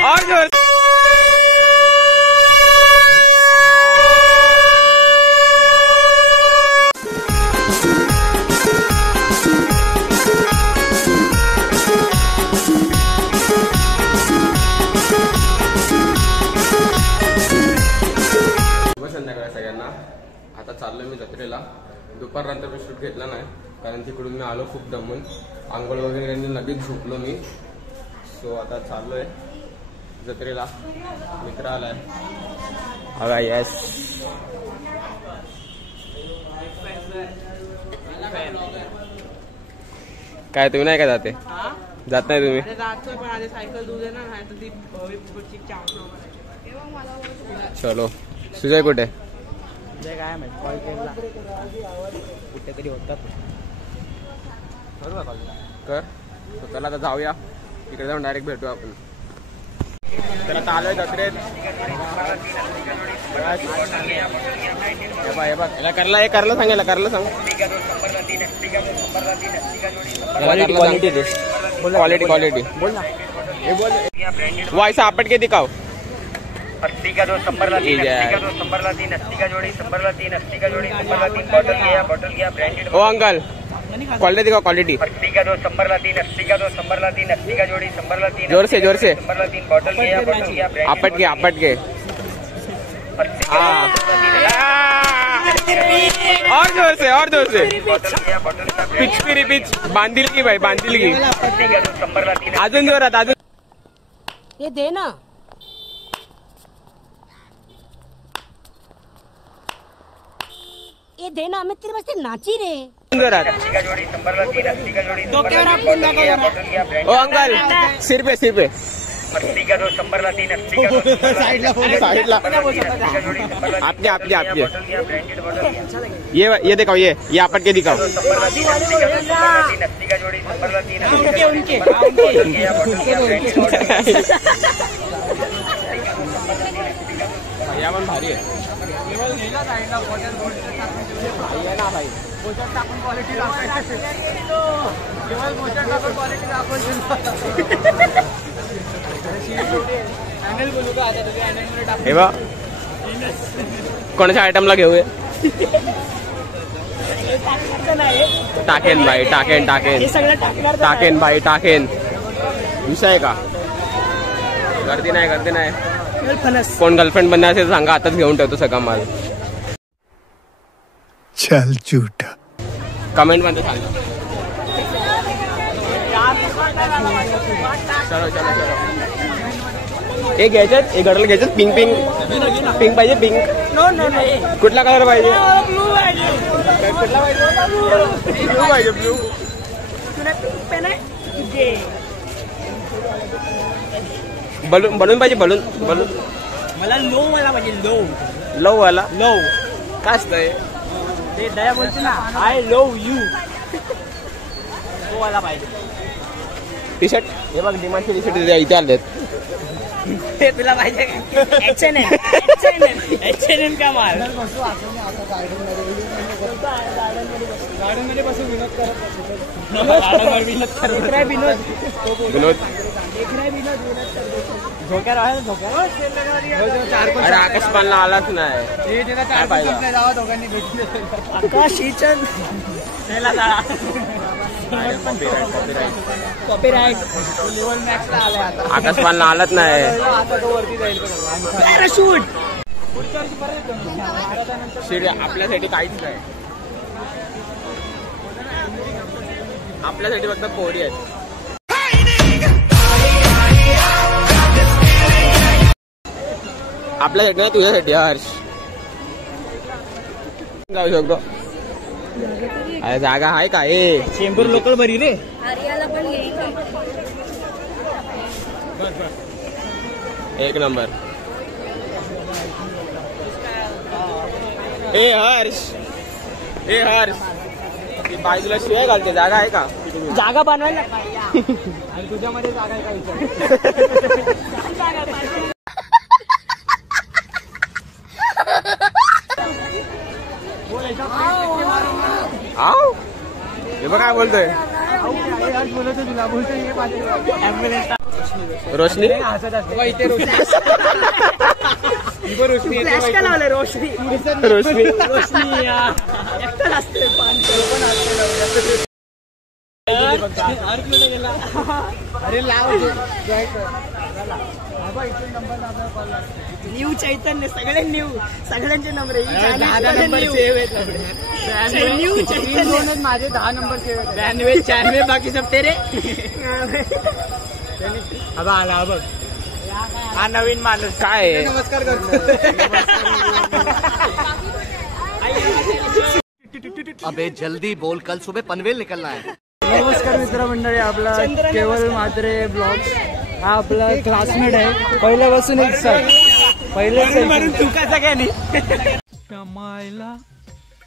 और जोर संध्याकाळ सगळ्यांना। आता चाललोय मी जत्रेला। दुपारनंतर मी शूट घेतला नाही कारण तिकडून मी आलो खूप दमून, आंघोळ वगैरे लगेच झोपलो मी। सो आता चाललोय जत्रेला, मित्र आलाय। अगा यस काय तुम्ही नाही का जाते? जात नाही तुम्ही? चलो सुजय कुठे? काय माहिती कॉल केला कुठे तरी होतात कर। चला आता जाऊया, तिकडे जाऊन डायरेक्ट भेटू आपण। तर आता आलोय जत्रेत। याला करला सांगायला करला सांग। क्वालिटी दे, क्वालिटी बोल ना। वायसा आपट के दिखाओ। 80 का 2 संबरला 3, 80 का 2 संबरला 3, 80 का जोड़ी संबरला 3, 80 का जोड़ी संबरला 3, बॉटल गया ब्रांडेड। ओ अंकल क्वालिटी दिखाओ, क्वालिटी। 80 का 2 संबरला 3, 80 का 2 संबरला 3, 80 का जोड़ी संबरला 3, जोर से संबरला 3, बॉटल गया ब्रांडेड। आपट के और जोर से पिच फिरी पिच बांधिल की भाई, बांधिल की। 80 का 2 संबरला 3, अजून जोरात अजून। ये दे ना। ये देना, मैं तेरे वास्ते नाची रे। जोरात। 80 का जोड़ी संबरला 3, 80 का जोड़ी तो क्या रहा बॉटल गया ब्रांडेड। ओ अंकल सिर पे 80 का 2 संबरला 3, 80 का 2 साइड ला आपके ये दिखाओ, ये आपट के दिखाओ। संबरला 3, 80 का जोड़ी संबरला 3, उनके या पण भारी आहे ना भाई। हे बा कोणाच्या आयटमला घेऊया? टाकेन भाई, टाकेन भाई, टाकेन। विषय का गर्दी नाही। कोण गर्लफ्रेंड बनणार असेल सांगा, आताच घेऊन ठेवतो सगळा माल। चल झूठा। कमेंट मध्ये सांगा। चलो एक घ्यायच्यात, एक घडलं घ्यायच्यात। पिंक पाहिजे, पिंक। कुठला कलर पाहिजे? ब्लू पाहिजे, ब्लू। बलून पाहिजे, बलून। मला लो वाला पाहिजे, लो वाला। लो काय असतंय ते दया बोलते ना, आय लव यू। तो वाला पाहिजे। टी शर्ट हे बघ, डिमांडचे टी शर्ट इथे आलेत। ते तुला पाहिजे H&M का माल। गार्डन मध्ये बसून विनोद झोक्यावर आहे ना, झोक्यावर। अरे आकाश पालना आलाच नाही। आकाश कॉपीराइट लेवल मॅक्सला आलाय आता। आकाश पालना आलाच नाही। आता तो वरती जाईल पॅराशूट। आपल्यासाठी काहीच नाही, आपल्यासाठी फक्त पोरी आहेत। आपल्यासाठी ना, तुझ्यासाठी हर्ष जाऊ शकतो। अरे जागा आहे का? चेंबूर लोकल बरी रे। एक नंबर। ए हर्ष ती बाजूला शिवाय घालते, जागा आहे का? जागा बनवायला आणि तुझ्यामध्ये जागा आहे का विचार। आओ हे बघ काय बोलतोय। रोशनी फ्लॅश का लावलं रोशनी रोशनी रोशनी एकटाच असते अरे न्यू चैतन्य सगळे न्यू सगळ्यांचे नंबर न्यू चैतन्य माझे 10 नंबर 92 96 बाकी सब तेरे आला बघ हा नवीन माणूस काय नमस्कार करतो अबे जल्दी बोल, कल सुबह पनवेल निकलना है. नमस्कार मित्रमंडळी, आपला केवल म्हात्रे ब्लॉग्स हा आपला क्लासमेट आहे पहिल्यापासून एक सर पहिले चुका सगळ्यांनी मायला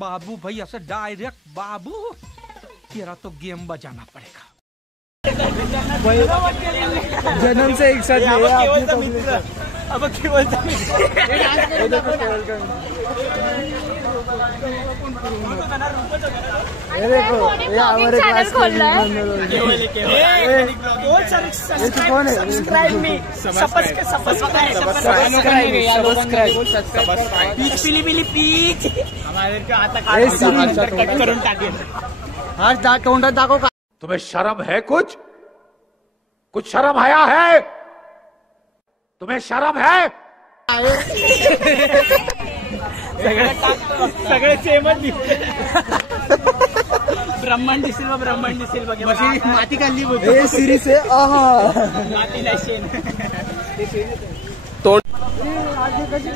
बाबू भाई असं डायरेक्ट बाबू तेरा तो गेम बजाना पड़ेगा. जन्म से एक साथ मित्र अब केवलचा करून टाकेल. आज तोंडात दाखव का. तुम्हें शर्म है कुछ शर्म आया है तुम्हें शर्म है. सगळे सेमच ब्रह्मांड दिसेल बघ माती खाल्ली बघ सिरीज माती नाही तोंड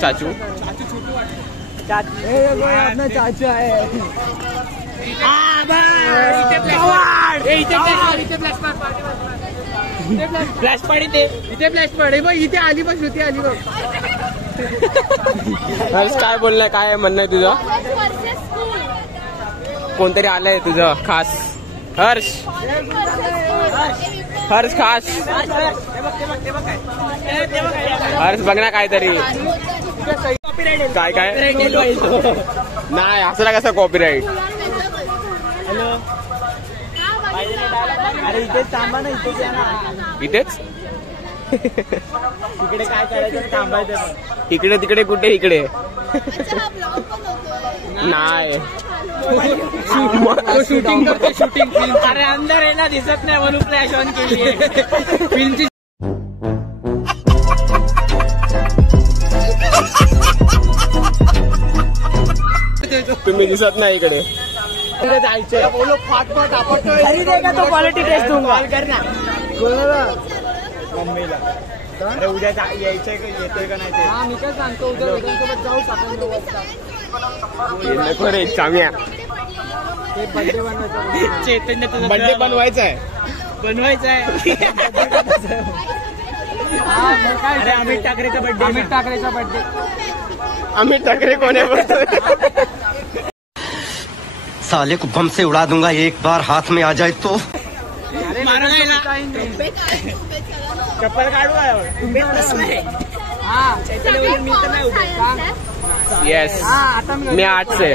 चाचू अपना चाचू आहे फ्लॅश पाडी इथे फ्लॅश पाडी बघ इथे आली बघ श्रुती आली बघ. हर्ष काय बोललाय, काय म्हणणं आहे तुझं. कोणतरी आलंय तुझं खास. हर्ष खास हर्ष बघ ना काहीतरी काय नाही असं कसं कॉपीराईट. अरे इथेच थांबा ना इथेच इकडे काय करायचं थांबायचं. इकडे तिकडे कुठे इकडे नाही शूटिंग करतो शूटिंग. अरे अंदर आहे ना दिसत नाही म्हणून फ्लॅश ऑन केली फिल्मची. तुम्ही दिसत नाही इकडे. जायचं बोलो फाटफाट आपटतोय तो क्वालिटी टेस्ट दूंगा कोणाला मुंबईला. अरे उद्या यायचंय का येतोय का नाही ते मी काय सांगतो. उद्या वेदांसोबत जाऊ आपण 9 वाजता. नको रे चाम्या. ते बर्थडे बनवायचा चैतन्य बर्थडे बनवायचा आहे अरे अमित ठाकरेचा बर्थडे. अमित ठाकरे कोण आहे. साले को बम से उड़ा दूंगा एक बार हाथ में आ जाए तो. चप्पल काढू मी तर नाही उभे. येस मी 8 से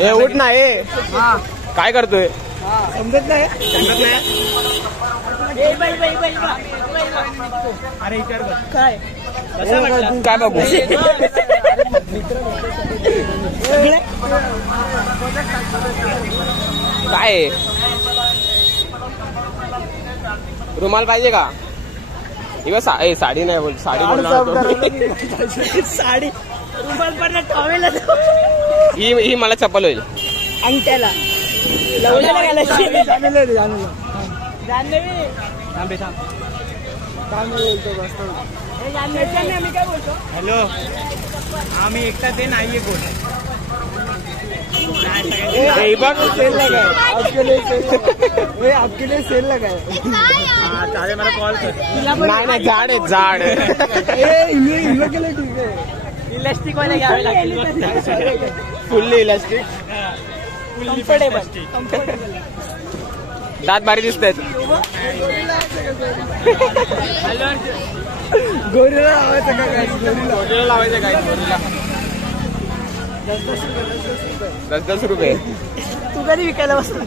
ए उठ ना ए काय करतोय समजत नाही. अरे विचार काय काय बघू काय रुमाल पाहिजे का. साडी नाही बोल साडी साडी रुमाल पण टॉवेल ही मला चप्पल होईल अंगठ्याला हॅलो आम्ही एकटा ते नाहीये कोण. बघ आपके लिए सेल लगा है. चालेल मला कॉल कर. नाही झाड आहे झाड. इलास्टिक वाले घ्यावे लागेल. फुल्ली इलास्टिक कम्फर्टेबल दात भारी दिसत आहेत. गोरीला लावायचं का काय. गोरीला लावायचं काय. 10 रुपये. तू कधी विकायला बसला?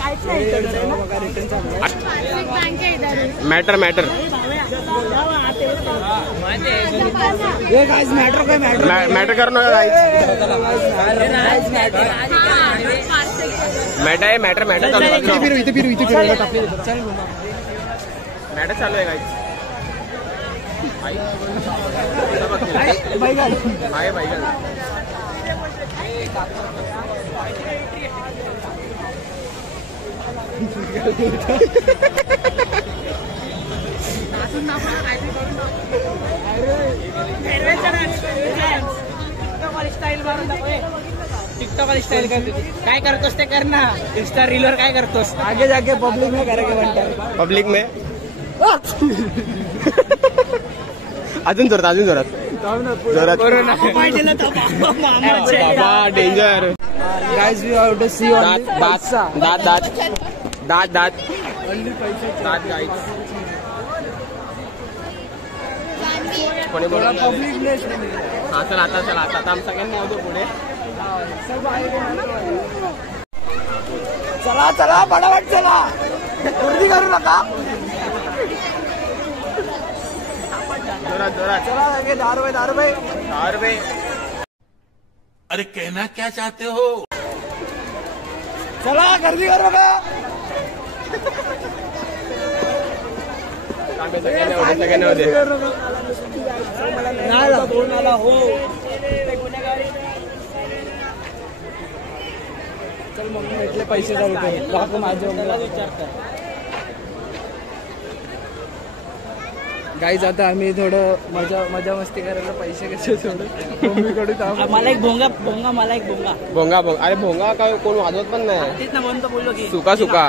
काहीच मॅटर मॅटर काय मॅटर करणं मॅटर चालू आहे. मॅटर चालू आहे गाईज. आहे बाई. टिकटॉक वाली स्टाईल करते. काय करतोस ते कर ना. इंस्टा रीलवर काय करतोस? आगे जाके पब्लिक में करेंगे बनता. पब्लिक में अजून जोरात बाबा danger. Guys, we have to see on दात गाईज. कोणी बोला हा चला आता आम सगळ्यांनी होतो पुढे. चला फटाफट चला. गर्दी करू नका. जोरात चला 10 रुपये. अरे कहना क्या चाहते हो? चला गर्दी करू नका. सगळ्यांना होते. चल मम्मी भेटले पैसे काकू माझ्या विचारतात. गाईज आता आम्ही थोडं मजा मस्ती करायला पैसे कसे थोडं मम्मीकडे. मला एक भोंगा. अरे भोंगा काय कोण वाजवत पण नाही. तेच ना म्हणतो बोललो की सुका.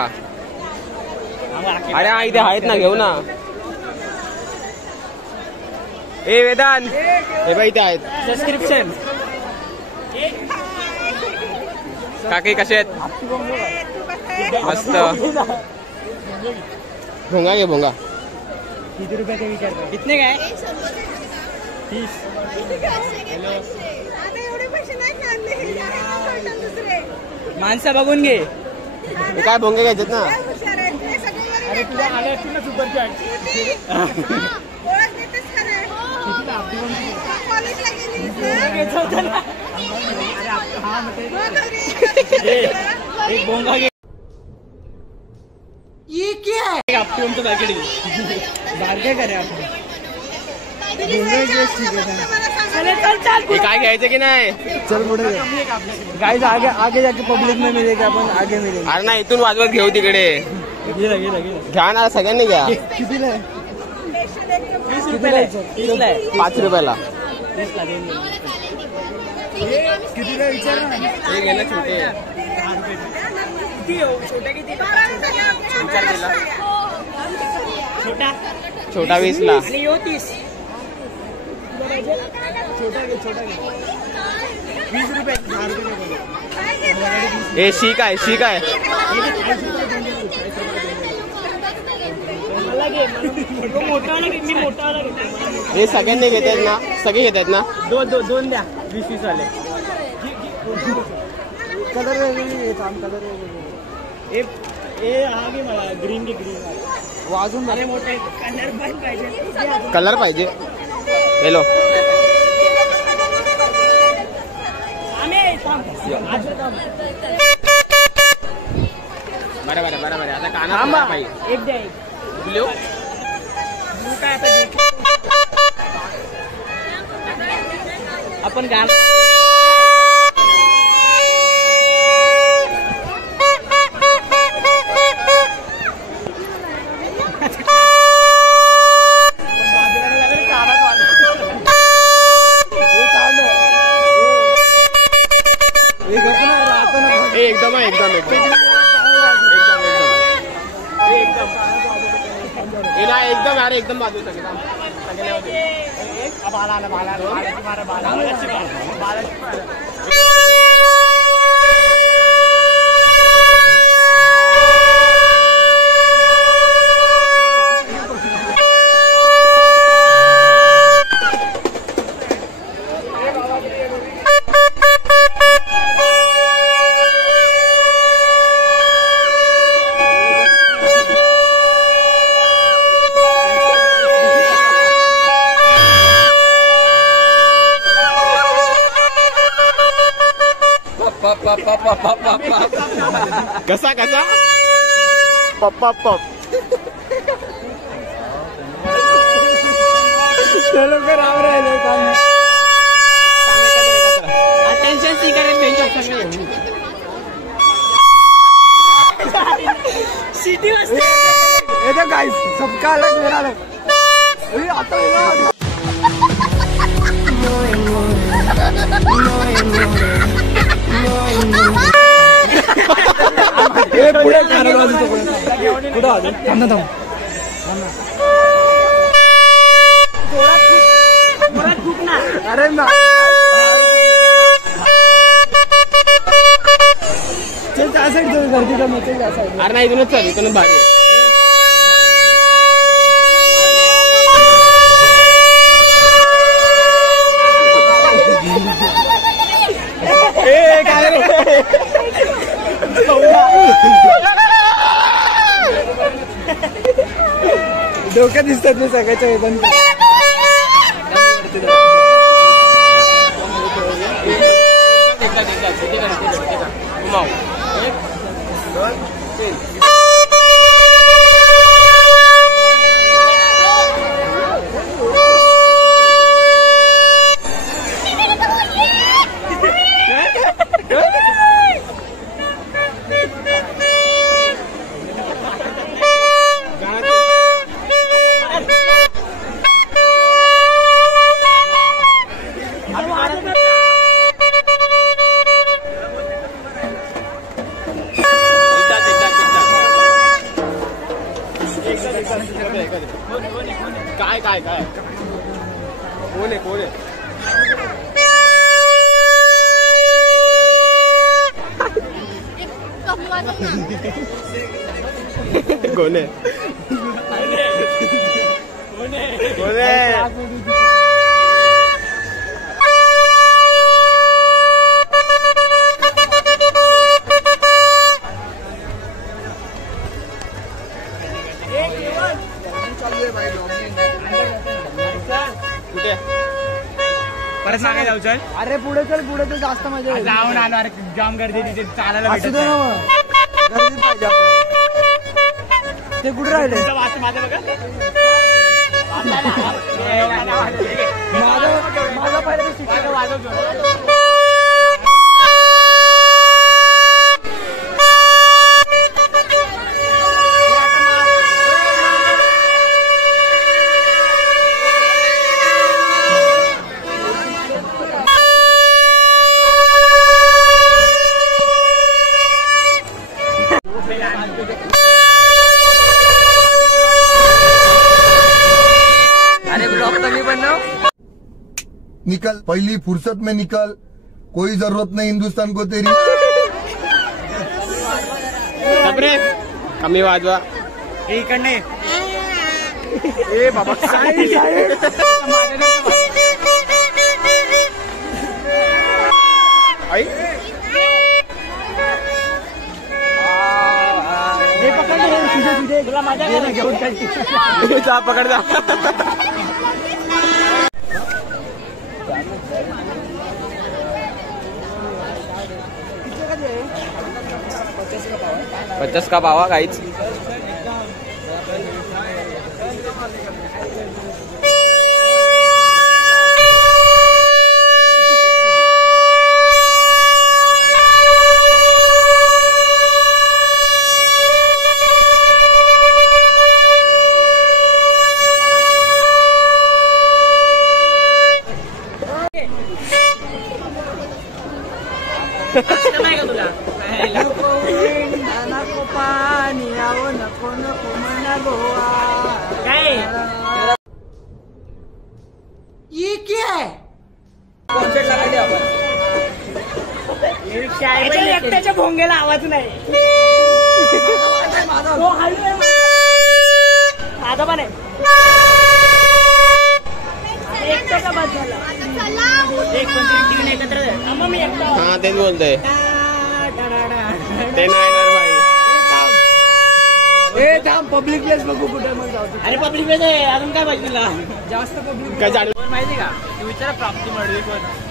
अरे हा इथे आहेत ना, घेऊ ना. ए वेदांत हे बाई इथे आहेत. सबस्क्रिप्शन काकी कसे आहेत? मस्त. भोंगा किती रुपयाचा विचार कर. कितने काय? 30. माणसं बघून घे. हे काय भोंगे घ्यायचेत ना. अरे तुला आले असतील ना सुपरचॅट. एक भोंगा घे. ये क्या है? आपण तो पॅकेट बार्गे करे आपण. हे काय घ्यायचं की नाही? चल पुढे गाइस. आगे जाके पब्लिक में मिलेगा. आपण आगे मिलेंगे. अरे ना इथून वाजवत घेऊ तिकडे. घ्या ना सगळ्यांनी घ्या. कितीला आहे? 5 रुपयाला. कितीला विचार ना. हे घे ना छोटे. छोटा 20ला. $20 10 रुपये. हे शीक आहे. हे सगळ्यांनी घेत आहेत ना. सगळे घेत आहेत ना. दोन द्या. 20 वाले. कलर वेगळे. आगे मला ग्रीन वाजून अरे मोठे कलर पाहिजे. हॅलो बरं आता काना पाहिजे. एक द्या. ब्ल्यू काय आपण गाण एकदम बाजू कसा कसा पप्पा पप लोक राव राहिले टेन्शन सिटी ये तो गाइस सबका अलग मेरा अलग आता पुढे अरे ना गर्दी का मग अरे नाही इथूनच चालू इथून भारी डोक्यात दिसतात ना सगळ्याच्या वेदन काय काय काय कोण आहे कोण आहे कोण आहे कोण आहे कुठे परत सांगाय जाऊ चल अरे पुढे चल पुढे तर जास्त मजा जाऊन आलो अरे जाम गर्दी तिथे चालायला भेटत नाही गर्दी पाहिजे ते कुठे राहिले माझं पहिले शिकायला वाजवतो निकल पहली फुर्सत में निकल कोई जरूरत नहीं हिंदुस्तान को तेरी कमी वाजवा इकडने ए बाबा आई जा पकड़ जा पचास का पावा काहीच नको पाणी आव नको नको म्हणा गोवा काय ये क्या है कॉन्सर्ट लागायचे आपण एकट्याच्या भोंग्याला आवाज नाही माझा पण आहे एकट्याचा बस झाला एक पण एकत्र मग मी एकटा हा तेच बोलतोय ते नाही येणार भाई ए थांब पब्लिक प्लेस बघू कुठे मग जाऊ अरे पब्लिक प्लेस आहे अजून काय पाहिजे तुला जास्त पब्लिक काय जाणून माहिती का तू विचारा प्राप्ती मडवी कोण